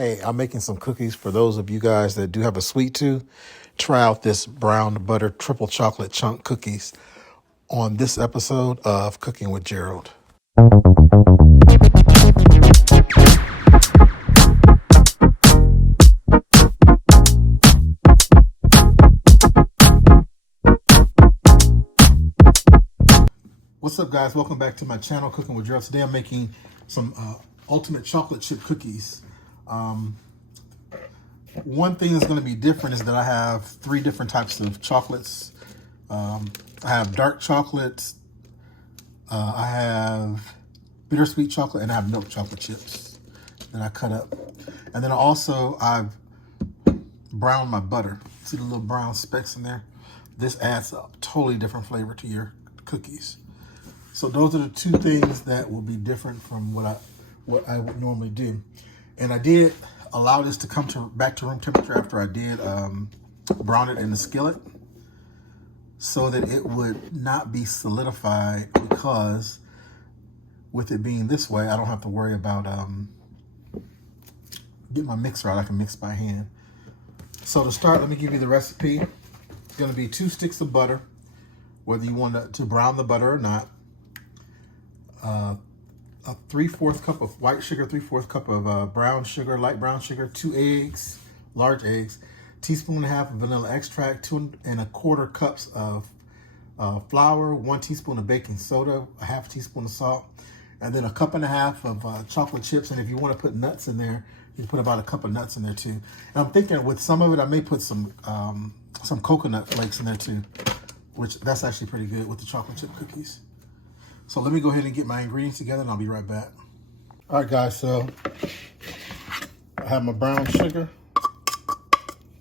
Hey, I'm making some cookies for those of you guys that do have a sweet tooth. Try out this brown butter triple chocolate chunk cookies on this episode of Cooking with Gerald. What's up, guys? Welcome back to my channel, Cooking with Gerald. Today I'm making some ultimate chocolate chip cookies. One thing that's going to be different is that I have 3 different types of chocolates. I have dark chocolate, I have bittersweet chocolate, and I have milk chocolate chips that I cut up. And then I've browned my butter. See the little brown specks in there? This adds a totally different flavor to your cookies. So those are the 2 things that will be different from what I would normally do. And I did allow this to come back to room temperature after I did brown it in the skillet, so that it would not be solidified, because with it being this way, I don't have to worry about getting my mixer out. I can mix by hand. So to start, let me give you the recipe. It's going to be 2 sticks of butter, whether you want to brown the butter or not. A 3/4 cup of white sugar, 3/4 cup of brown sugar, light brown sugar, 2 eggs, large eggs, teaspoon and a half of vanilla extract, 2 1/4 cups of flour, 1 teaspoon of baking soda, a half teaspoon of salt, and then a 1.5 cups of chocolate chips. And if you want to put nuts in there, you can put about a cup of nuts in there too. And I'm thinking with some of it, I may put some coconut flakes in there too, which that's actually pretty good with the chocolate chip cookies. So let me go ahead and get my ingredients together and I'll be right back. All right, guys, so I have my brown sugar,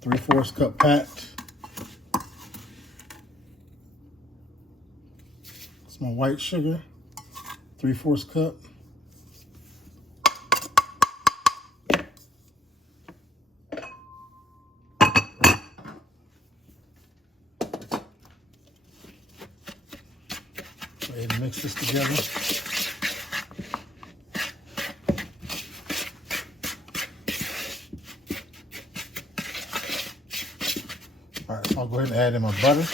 3/4 cup packed. It's my white sugar, 3/4 cup. Go ahead and mix this together. All right, so I'll go ahead and add in my butter.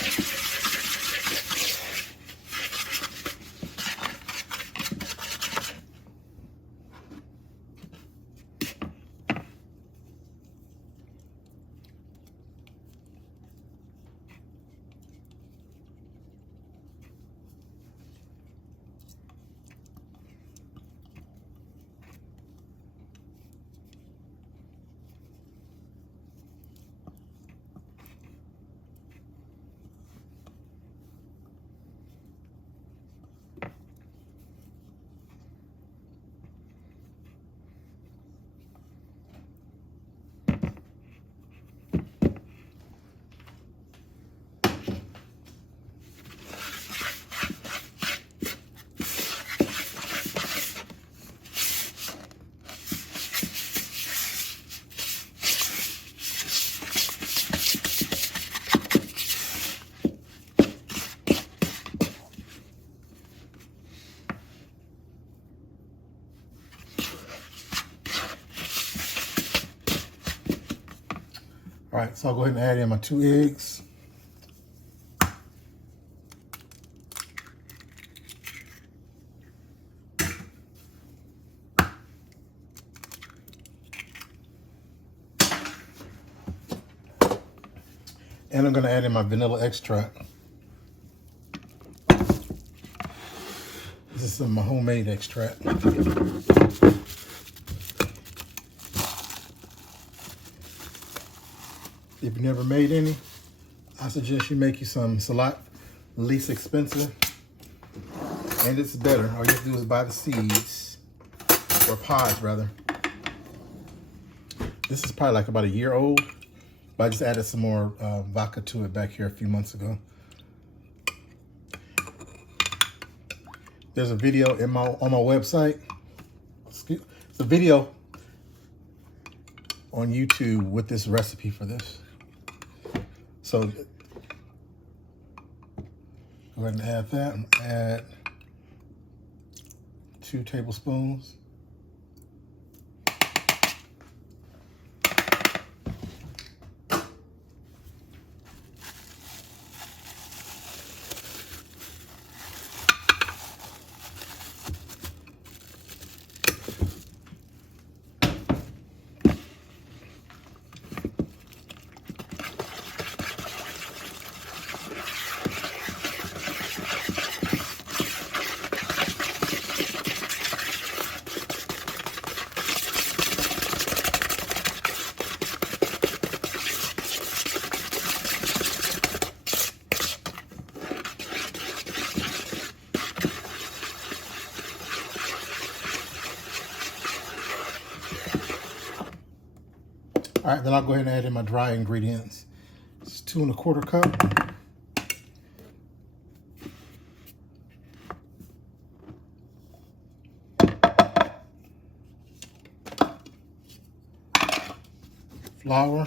All right, so I'll go ahead and add in my 2 eggs. And I'm going to add in my vanilla extract. This is some of my homemade extract. If you've never made any, I suggest you make you some. It's a lot least expensive, and it's better. All you have to do is buy the seeds, or pods rather. This is probably like about a year old, but I just added some more vodka to it back here a few months ago. There's a video on my website. It's a video on YouTube with this recipe for this. So go ahead and add that. I'm gonna add 2 tablespoons. All right, then I'll go ahead and add in my dry ingredients. It's 2 1/4 cup. Flour.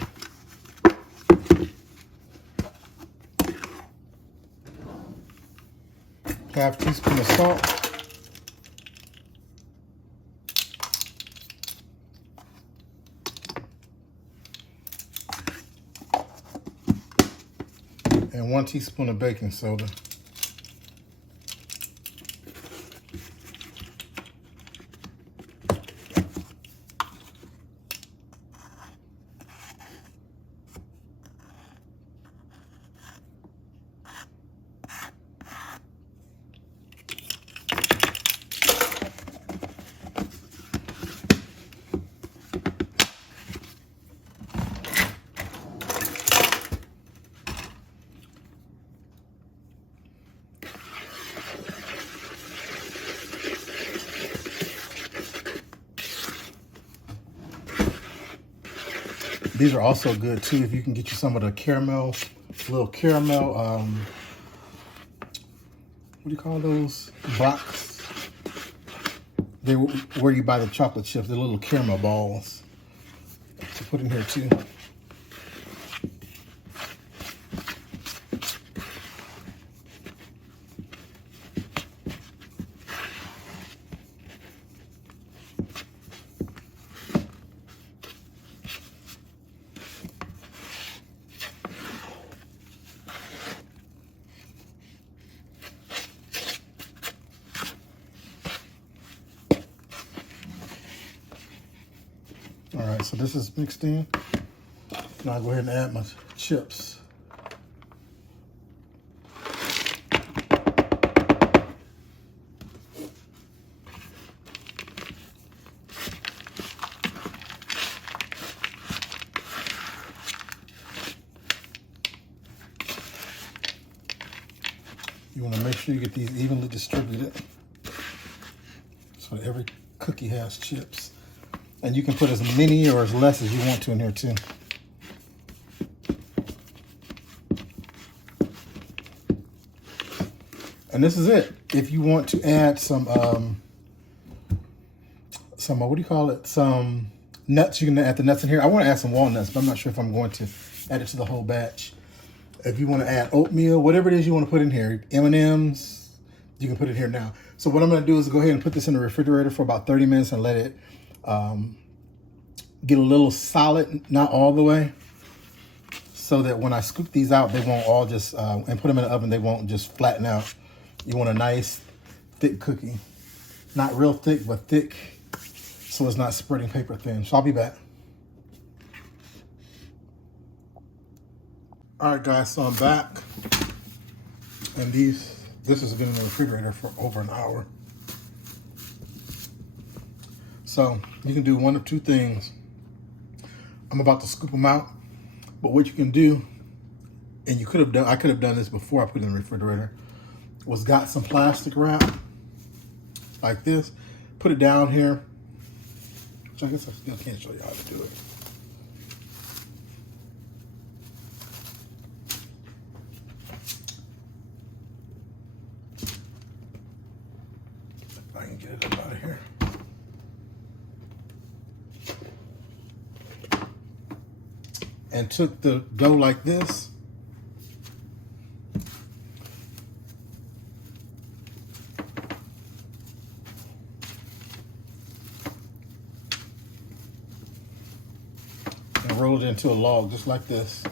Half teaspoon of salt. And 1 teaspoon of baking soda. These are also good too if you can get you some of the caramel, little caramel, what do you call those? Brocks. They where you buy the chocolate chips, the little caramel balls. So put in here too. All right, so this is mixed in. Now I'll go ahead and add my chips. You want to make sure you get these evenly distributed so that every cookie has chips. And you can put as many or as less as you want to in here too. And this is it. If you want to add some what do you call it? Some nuts, you can add the nuts in here. I want to add some walnuts, but I'm not sure if I'm going to add it to the whole batch. If you want to add oatmeal, whatever it is you want to put in here, M&Ms, you can put it here now. So what I'm going to do is go ahead and put this in the refrigerator for about 30 minutes and let it get a little solid, not all the way, so that when I scoop these out, they won't all just, and put them in the oven, they won't just flatten out. You want a nice, thick cookie. Not real thick, but thick, so it's not spreading paper thin. So I'll be back. All right, guys, so I'm back. And this has been in the refrigerator for over an hour. So you can do one of two things. I'm about to scoop them out, but what you can do, and you could have done, I could have done this before I put it in the refrigerator, was got some plastic wrap like this, put it down here, which I guess I still can't show you how to do it. If I can get it up out of here. And took the dough like this. And rolled it into a log just like this.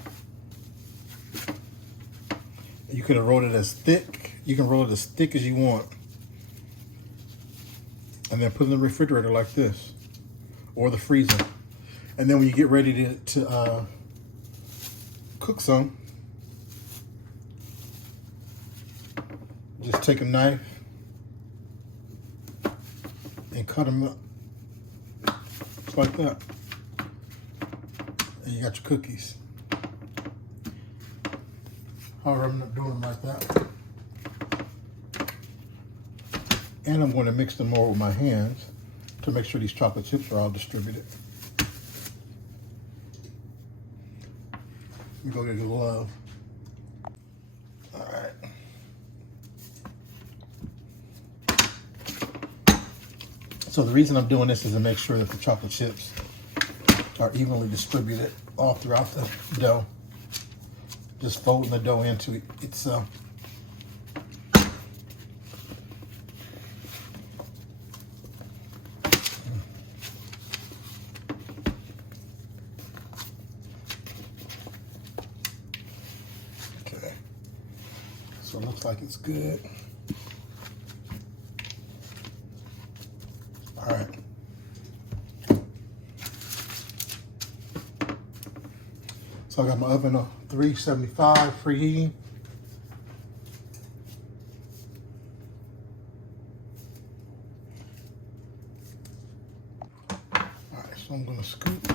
You could have rolled it as thick. You can roll it as thick as you want. And then put it in the refrigerator like this. Or the freezer. And then when you get ready to cook some, just take a knife and cut them up just like that, and you got your cookies. However, I'm not doing them like that, and I'm going to mix them more with my hands to make sure these chocolate chips are all distributed. me go get a glove. All right. So the reason I'm doing this is to make sure that the chocolate chips are evenly distributed all throughout the dough. Just folding the dough into itself. Okay, so it looks like it's good. All right. So I got my oven on 375 preheating. All right, so I'm gonna scoop.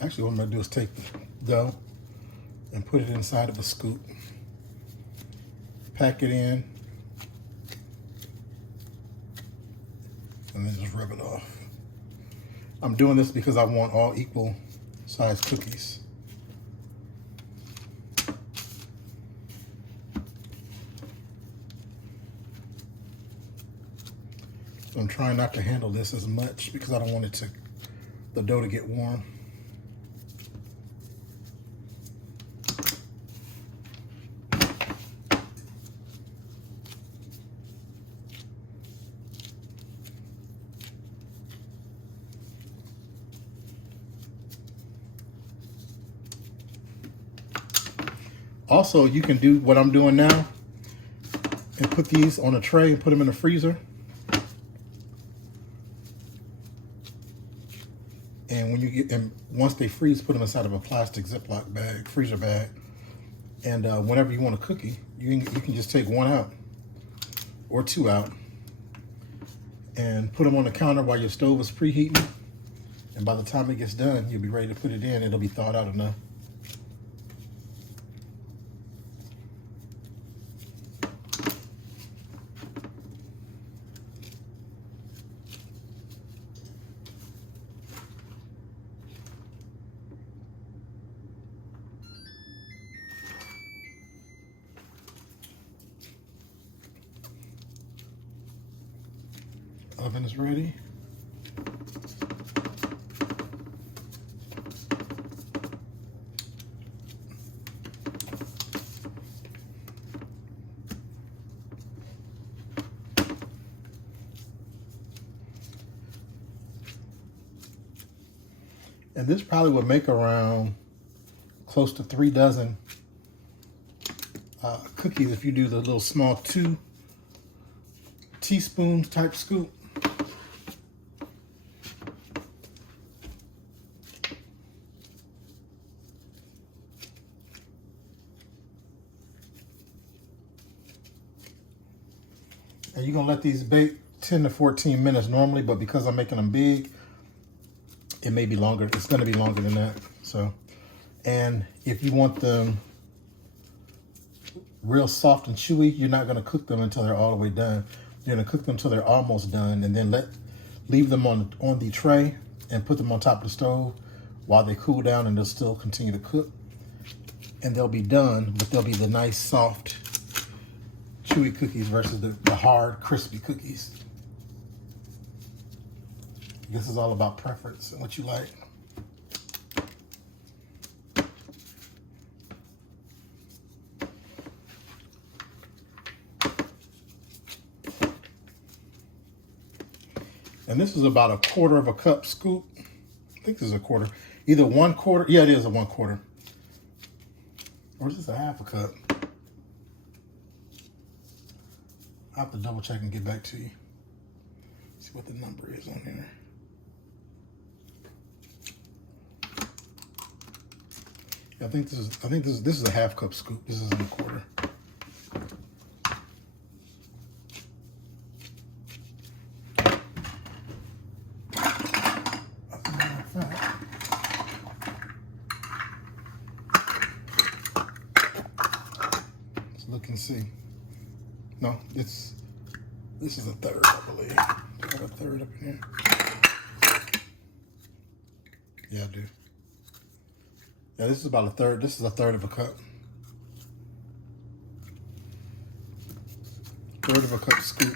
Actually, what I'm gonna do is take the dough and put it inside of a scoop. Pack it in. And then just rub it off. I'm doing this because I want all equal size cookies. So I'm trying not to handle this as much because I don't want the dough to get warm. Also, you can do what I'm doing now and put these on a tray and put them in the freezer. And when you get them, once they freeze, put them inside of a plastic Ziploc bag, freezer bag. And whenever you want a cookie, you can just take one out or two out and put them on the counter while your stove is preheating. And by the time it gets done, you'll be ready to put it in. It'll be thawed out enough. Oven is ready. And this probably would make around close to 3 dozen cookies if you do the little small 2 teaspoon type scoop. And you're gonna let these bake 10 to 14 minutes normally, but because I'm making them big, it may be longer. It's gonna be longer than that. So, and if you want them real soft and chewy, you're not gonna cook them until they're all the way done. You're gonna cook them until they're almost done, and then leave them on the tray and put them on top of the stove while they cool down, and they'll still continue to cook. And they'll be done, but they'll be the nice soft chewy cookies versus the hard crispy cookies. This is all about preference and what you like. And this is about 1/4 cup scoop. I think this is 1/4. Either 1/4. Yeah, it is a 1/4. Or is this a 1/2 cup? I'll have to double check and get back to you. See what the number is on here. Yeah, I think this is a 1/2 cup scoop. This isn't 1/4. Let's look and see. No, this is a 1/3, I believe. Got a 1/3 up in here. Yeah, I do. Yeah, this is about a third. This is a third of a cup. Third of a cup scoop.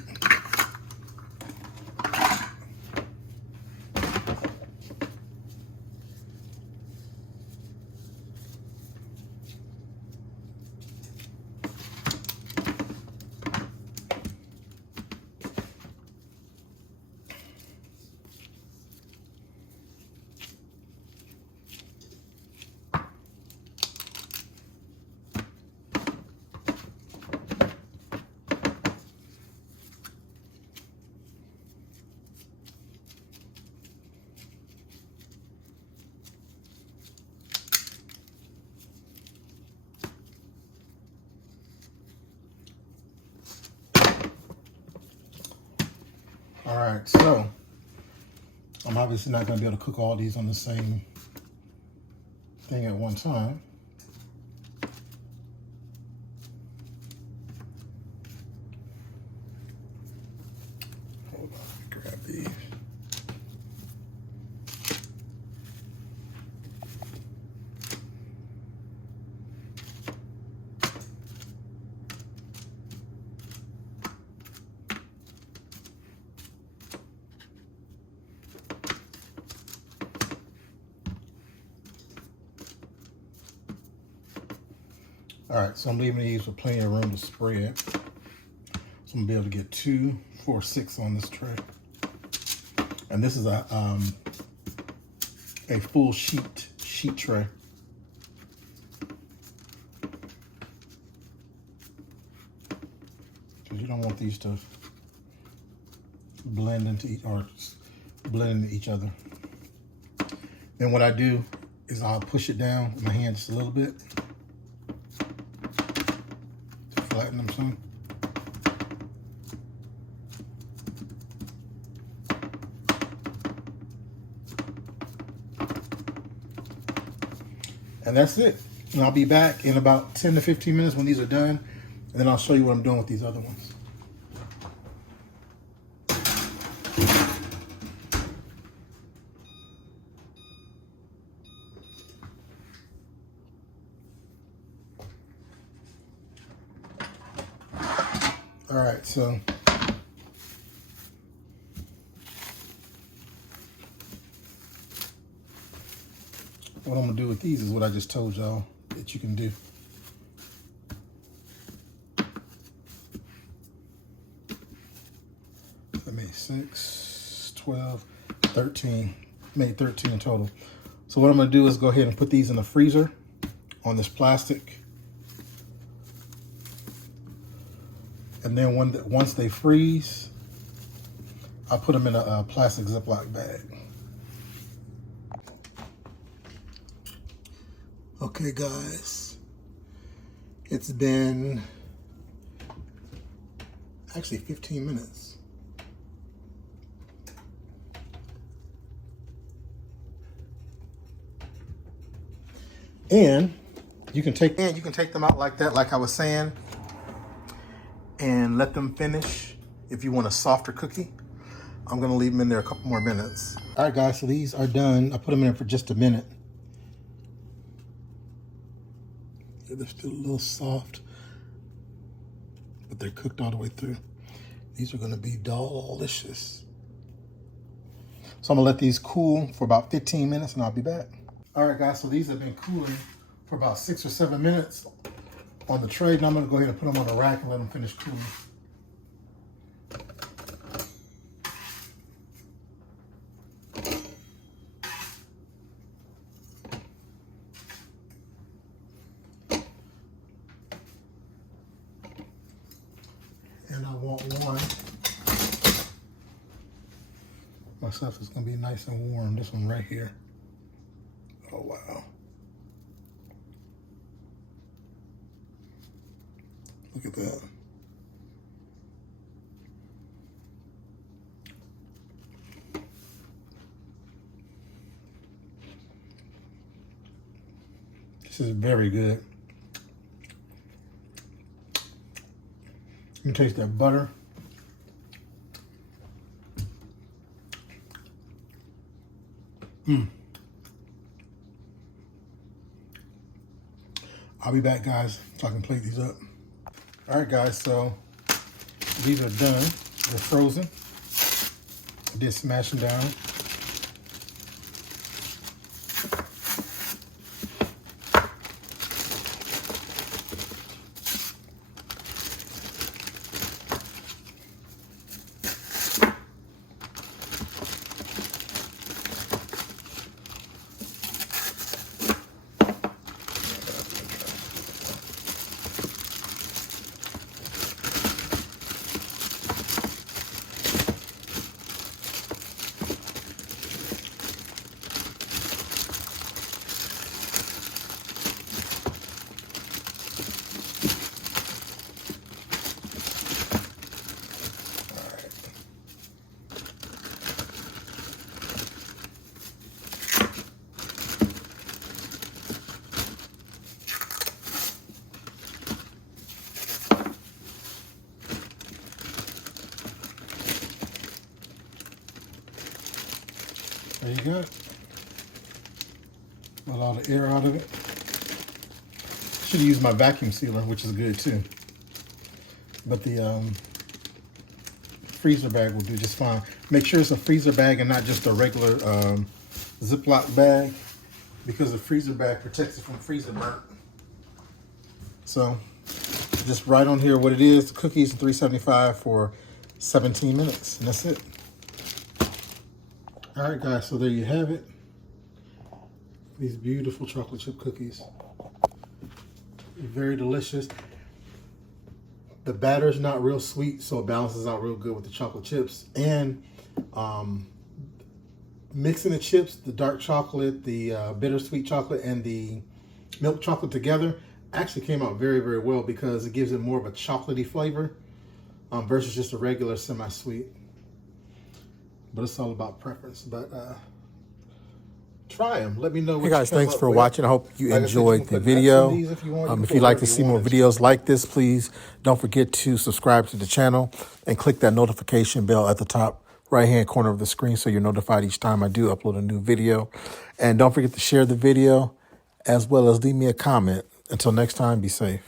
All right, so I'm obviously not going to be able to cook all these on the same thing at one time. Hold on, let me grab these. All right, so I'm leaving these with plenty of room to spread. So I'm gonna be able to get 2, 4, 6 on this tray. And this is a full sheet tray. Because you don't want these to blend into each other. Then what I do is I'll push it down with my hand just a little bit. Flatten them some. And that's it. And I'll be back in about 10 to 15 minutes when these are done. And then I'll show you what I'm doing with these other ones. All right, so what I'm gonna do with these is what I just told y'all that you can do. I made 6, 12, 13, made 13 in total. So what I'm gonna do is go ahead and put these in the freezer on this plastic. And then once they freeze, I'll put them in a plastic Ziploc bag. Okay, guys, it's been actually 15 minutes. And you can take them out like that, like I was saying, and let them finish if you want a softer cookie. I'm gonna leave them in there a couple more minutes. All right, guys, so these are done. I put them in there for just a minute. They're still a little soft, but they're cooked all the way through. These are gonna be delicious. So I'm gonna let these cool for about 15 minutes and I'll be back. All right, guys, so these have been cooling for about 6 or 7 minutes on the tray. Now I'm gonna go ahead and put them on the rack and let them finish cooling. And I want one. My stuff is gonna be nice and warm. This one right here. Oh, wow. Look at that. This is very good. You can taste that butter. I'll be back, guys, so I can plate these up. All right, guys, so these are done. They're frozen. I did smash them down. There you go. A lot of air out of it. Should have used my vacuum sealer, which is good too. But the freezer bag will do just fine. Make sure it's a freezer bag and not just a regular Ziploc bag, because the freezer bag protects it from freezer burn. So just write on here what it is. The cookies 375 for 17 minutes, and that's it. All right, guys, so there you have it. These beautiful chocolate chip cookies. Very delicious. The batter is not real sweet, so it balances out real good with the chocolate chips. And mixing the chips, the dark chocolate, the bittersweet chocolate, and the milk chocolate together actually came out very, very well, because it gives it more of a chocolatey flavor versus just a regular semi-sweet. But it's all about preference. But try them. Let me know what you come up with. Hey guys, thanks for watching. I hope you enjoyed the video. If you'd like to see more videos like this, please don't forget to subscribe to the channel and click that notification bell at the top right-hand corner of the screen so you're notified each time I do upload a new video. And don't forget to share the video, as well as leave me a comment. Until next time, be safe.